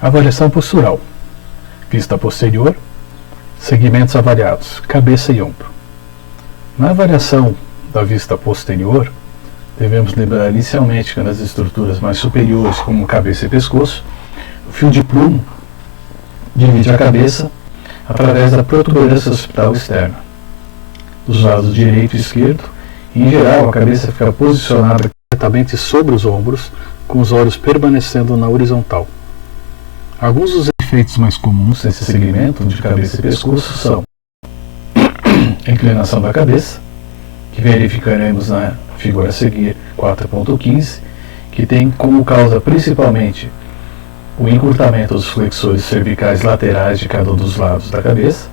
Avaliação postural. Vista posterior. Segmentos avaliados, cabeça e ombro. Na avaliação da vista posterior, devemos lembrar inicialmente que nas estruturas mais superiores, como cabeça e pescoço, o fio de plumo divide a cabeça através da protuberância occipital externa, dos lados direito e esquerdo, e em geral a cabeça fica posicionada corretamente sobre os ombros, com os olhos permanecendo na horizontal. Alguns dos efeitos mais comuns nesse segmento de cabeça e pescoço são a inclinação da cabeça, que verificaremos na figura a seguir 4.15, que tem como causa principalmente o encurtamento dos flexores cervicais laterais de cada um dos lados da cabeça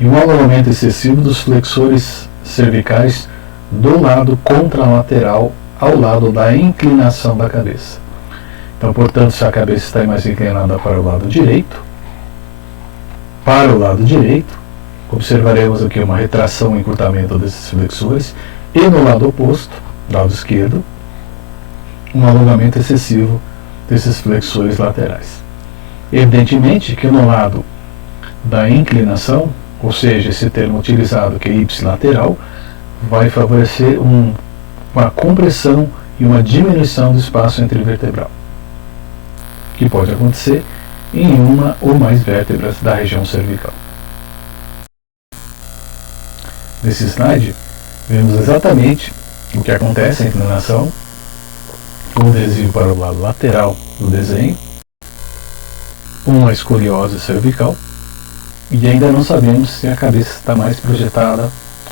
e um alongamento excessivo dos flexores cervicais do lado contralateral ao lado da inclinação da cabeça. Então, portanto, se a cabeça está mais inclinada para o lado direito, observaremos aqui uma retração e encurtamento desses flexores, e no lado oposto, lado esquerdo, um alongamento excessivo desses flexores laterais. Evidentemente que no lado da inclinação, ou seja, esse termo utilizado que é ipsilateral, vai favorecer uma compressão e uma diminuição do espaço intervertebral, que pode acontecer em uma ou mais vértebras da região cervical. Nesse slide, vemos exatamente o que acontece na inclinação, com o desvio para o lado lateral do desenho, uma escoliose cervical, e ainda não sabemos se a cabeça está mais projetada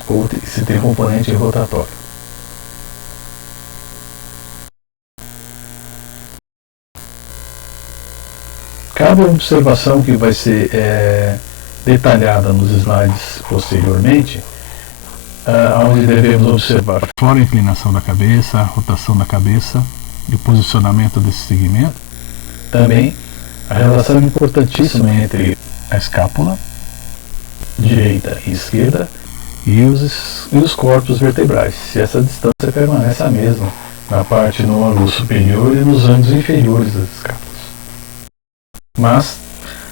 ou se tem componente rotatório. Cabe uma observação que vai ser detalhada nos slides posteriormente, onde devemos observar fora a inclinação da cabeça, a rotação da cabeça e o posicionamento desse segmento. Também a relação importantíssima entre a escápula direita e esquerda e os corpos vertebrais, se essa distância permanece a mesma na parte no ângulo superior e nos ângulos inferiores das escápulas. Mas,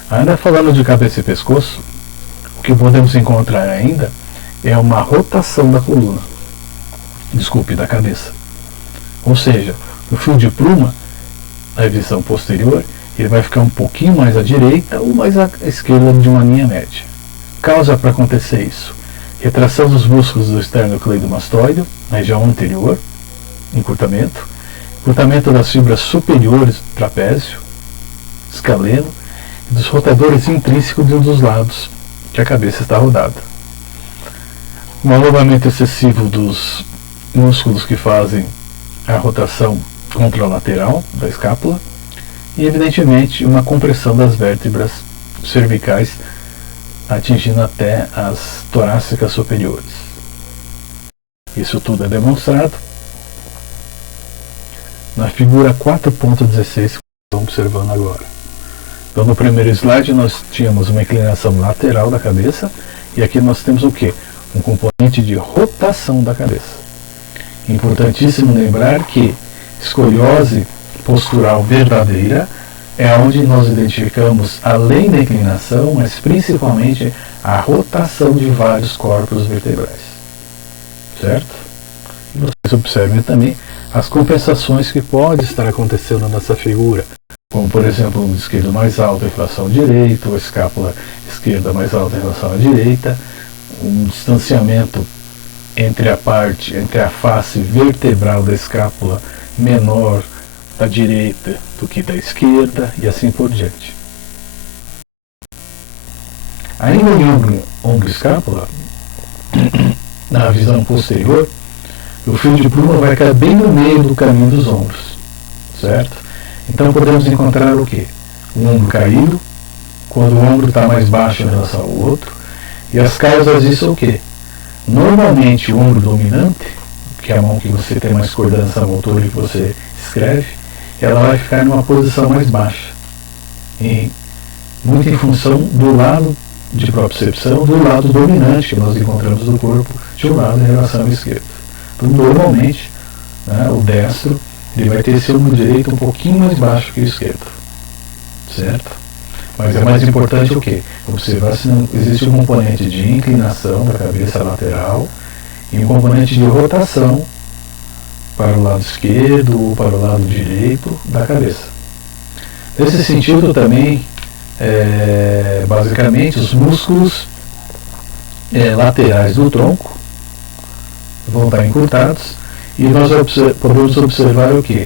ainda falando de cabeça e pescoço, o que podemos encontrar ainda é uma rotação da coluna, da cabeça. Ou seja, o fio de pluma, na visão posterior, ele vai ficar um pouquinho mais à direita ou mais à esquerda de uma linha média. Causa para acontecer isso: retração dos músculos do esternocleidomastoide, na região anterior, encurtamento das fibras superiores do trapézio, escaleno, e dos rotadores intrínsecos de um dos lados que a cabeça está rodada. Um alongamento excessivo dos músculos que fazem a rotação contralateral da escápula e, evidentemente, uma compressão das vértebras cervicais atingindo até as torácicas superiores. Isso tudo é demonstrado na figura 4.16 que estamos observando agora. Então, no primeiro slide nós tínhamos uma inclinação lateral da cabeça e aqui nós temos o quê? Um componente de rotação da cabeça. Importantíssimo lembrar que escoliose postural verdadeira é onde nós identificamos, além da inclinação, mas principalmente a rotação de vários corpos vertebrais. Certo? E vocês observem também as compensações que podem estar acontecendo nessa figura, como por exemplo o ombro esquerdo mais alto em relação ao direito, a escápula esquerda mais alta em relação à direita, um distanciamento entre a face vertebral da escápula menor da direita do que da esquerda e assim por diante. Ainda em ombro escápula, na visão posterior, o fio de pluma vai cair bem no meio do caminho dos ombros, certo? Então podemos encontrar o que? O ombro caído, quando o ombro está mais baixo em relação ao outro, e as causas disso são o que? Normalmente o ombro dominante, que é a mão que você tem mais coordenação motora e que você escreve, ela vai ficar numa posição mais baixa, muito em função do lado de propriocepção, do lado dominante que nós encontramos do corpo, de um lado em relação ao esquerdo. Então, normalmente, o destro ele vai ter esse ombro direito um pouquinho mais baixo que o esquerdo, certo? Mas é mais importante o quê? Observar se não existe um componente de inclinação da cabeça lateral e um componente de rotação para o lado esquerdo ou para o lado direito da cabeça. Nesse sentido também, basicamente, os músculos laterais do tronco vão estar encurtados e nós podemos observar o que?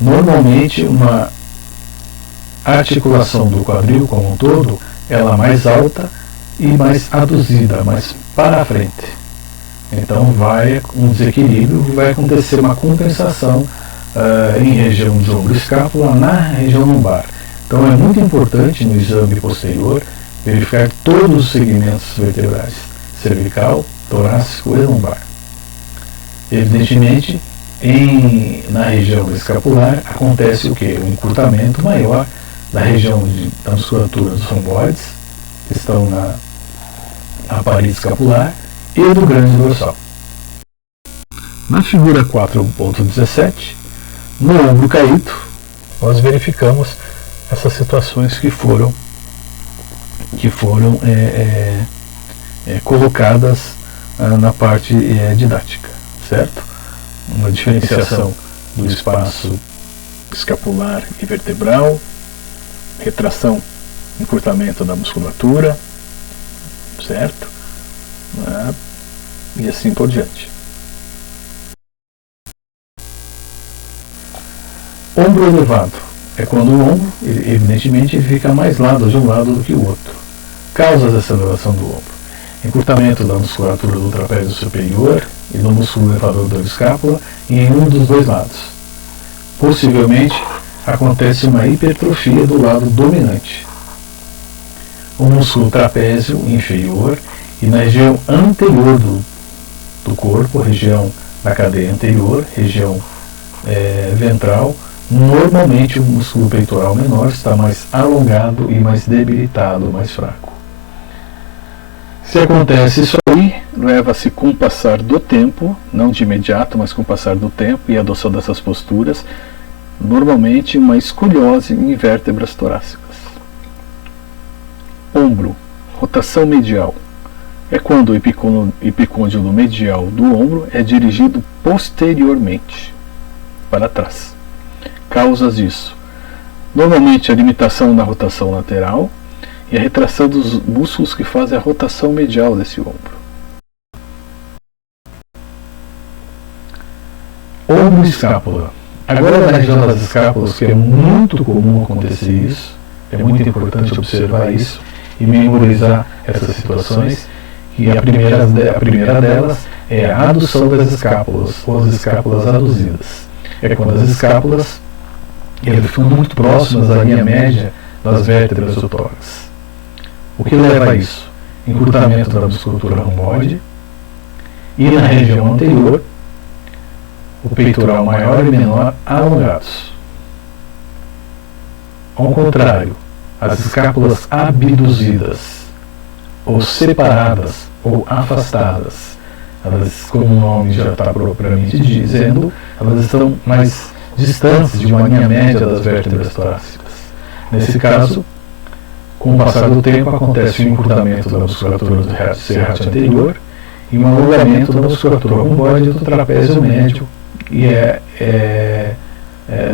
Normalmente uma articulação do quadril como um todo, ela mais alta e mais aduzida, mais para frente. Então vai um desequilíbrio e vai acontecer uma compensação em região de ombro e escápula na região lombar. Então é muito importante no exame posterior verificar todos os segmentos vertebrais, cervical, torácico e lombar. Evidentemente, na região escapular acontece o que? O encurtamento maior da região da musculatura dos romboides, que estão na parede escapular, e do grande dorsal. Na figura 4.17, no ombro caído, nós verificamos essas situações que foram colocadas na parte didática, certo? Uma diferenciação do espaço escapular e vertebral, retração, encurtamento da musculatura, certo? E assim por diante. Ombro elevado é quando o ombro, evidentemente, ele fica mais de um lado do que o outro. Causas dessa elevação do ombro: encurtamento da musculatura do trapézio superior e do músculo elevador da escápula em um dos dois lados. Possivelmente, acontece uma hipertrofia do lado dominante. O músculo trapézio inferior e na região anterior do corpo, região da cadeia anterior, região ventral. Normalmente o músculo peitoral menor está mais alongado e mais debilitado, mais fraco. Se acontece isso aí, leva-se com o passar do tempo, não de imediato, mas com o passar do tempo e a adoção dessas posturas, normalmente uma escoliose em vértebras torácicas. Ombro, rotação medial. É quando o epicôndilo medial do ombro é dirigido posteriormente, para trás. Causas disso: normalmente a limitação na rotação lateral e a retração dos músculos que fazem a rotação medial desse ombro. Ombro e escápula. Agora na região das escápulas, que é muito comum acontecer isso, é muito importante observar isso e memorizar essas situações. E a primeira delas é a adução das escápulas, ou as escápulas aduzidas. É quando as escápulas ficam muito próximas da linha média das vértebras do tórax. O que leva a isso? Encurtamento da musculatura romboide e na região anterior, o peitoral maior e menor alongados. Ao contrário, as escápulas abduzidas, ou separadas, ou afastadas, elas, como o nome já está propriamente dizendo, elas estão mais distantes de uma linha média das vértebras torácicas. Nesse caso, com o passar do tempo, acontece o encurtamento da musculatura do serrátil anterior e um alongamento da musculatura romboide do trapézio médio, e é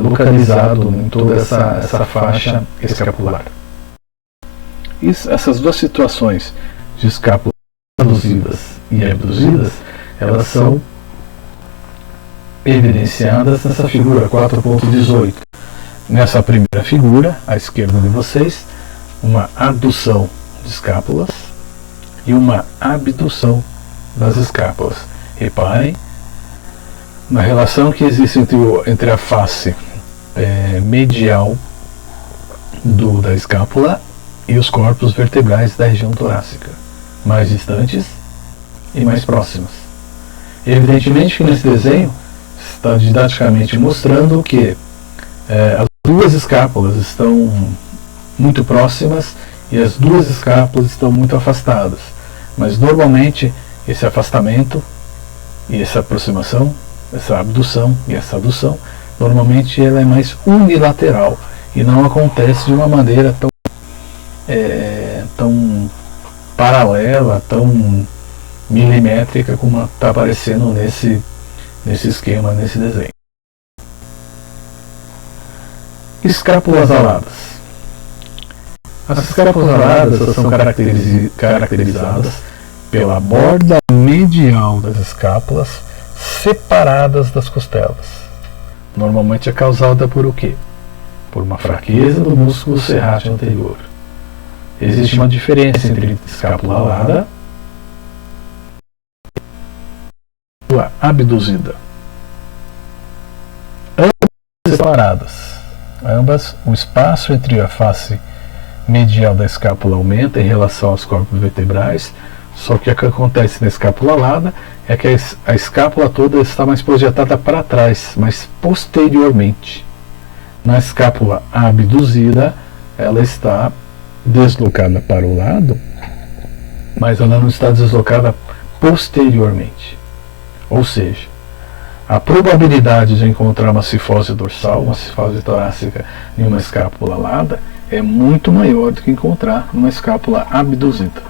localizado em toda essa faixa escapular. Essas duas situações de escápulas aduzidas e abduzidas, elas são evidenciadas nessa figura 4.18. Nessa primeira figura, à esquerda de vocês, uma adução de escápulas e uma abdução das escápulas. Reparem na relação que existe entre a face medial da escápula e os corpos vertebrais da região torácica, mais distantes e mais próximas. Evidentemente que nesse desenho está didaticamente mostrando que as duas escápulas estão muito próximas e as duas escápulas estão muito afastadas, mas normalmente esse afastamento e essa aproximação, essa abdução e essa adução normalmente ela é mais unilateral e não acontece de uma maneira tão paralela, tão milimétrica como está aparecendo nesse esquema, nesse desenho. Escápulas aladas. As escápulas aladas são caracterizadas pela borda medial das escápulas separadas das costelas. Normalmente é causada por o quê? Por uma fraqueza do músculo serrátil anterior. Existe uma diferença entre escápula alada e a abduzida. Ambas separadas. Ambas, o espaço entre a face medial da escápula aumenta em relação aos corpos vertebrais, só que o que acontece na escápula alada é que a escápula toda está mais projetada para trás, mas posteriormente. Na escápula abduzida, ela está deslocada para o lado, mas ela não está deslocada posteriormente. Ou seja, a probabilidade de encontrar uma cifose dorsal, uma cifose torácica em uma escápula alada é muito maior do que encontrar uma escápula abduzida.